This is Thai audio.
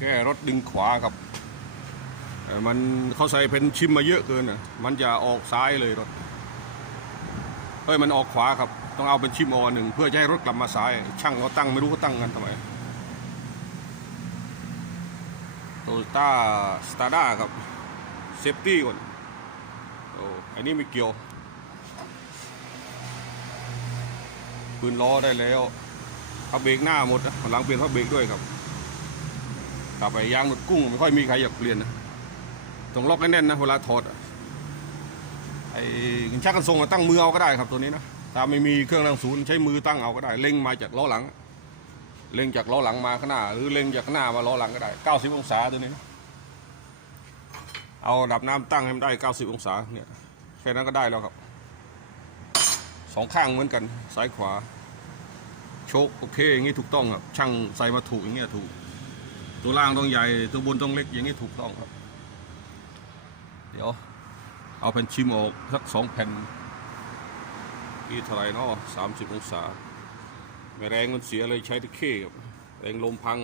แก้รถดึงขวาครับมันเขาใส่เป็นชิมมาเยอะเกินอะมันจะออกซ้ายเลยรถเฮ้ยมันออกขวาครับ ต้องเอาเป็นชิมอหนึ่งเพื่อจะให้รถกลับมาซ้าย ช่างเขาตั้งไม่รู้เขาตั้งกันทำไมโตโยต้าสตาร์ด้าครับเซฟตี้ก่อนโอ้อันนี้ไม่เกี่ยวปืนล้อได้แล้วเอาเบรกหน้าหมดนะหลังเปลี่ยนเพราเบรกด้วยครับ กลับไปยางหนุดกุ้งไม่ค่อยมีใครอยากเปลี่ยนนะต้องล็อกให้แน่นนะเวลาถอดอะไอ้ชักกันทรงตั้งมือเอาก็ได้ครับตัวนี้นะถ้าไม่มีเครื่องรังศูนย์ใช้มือตั้งเอาก็ได้เล็งมาจากล้อหลัง เล็งจากล้อหลังมาข้างหน้า หรือเล็งจากข้างหน้ามาล้อหลังก็ได้ 90 องศาตัวนี้นะเอาดับน้ำตั้งให้มันได้ 90 องศาเนี่ยแค่นั้นก็ได้แล้วครับสองข้างเหมือนกันซ้ายขวา โชคโอเคอย่างนี้ถูกต้องครับช่างใส่มาถูกอย่างเงี้ยถูก ตัวล่างต้องใหญ่ตัวบนต้องเล็กอย่างนี้ถูกต้องครับ เดี๋ยว เอาแผ่นชิมออกสักสองแผ่นนี่เท่าไรเนาะสามสิบองศา ไม่แรงมันเสียเลยใช้ตะเข้ครับแรงลมพัง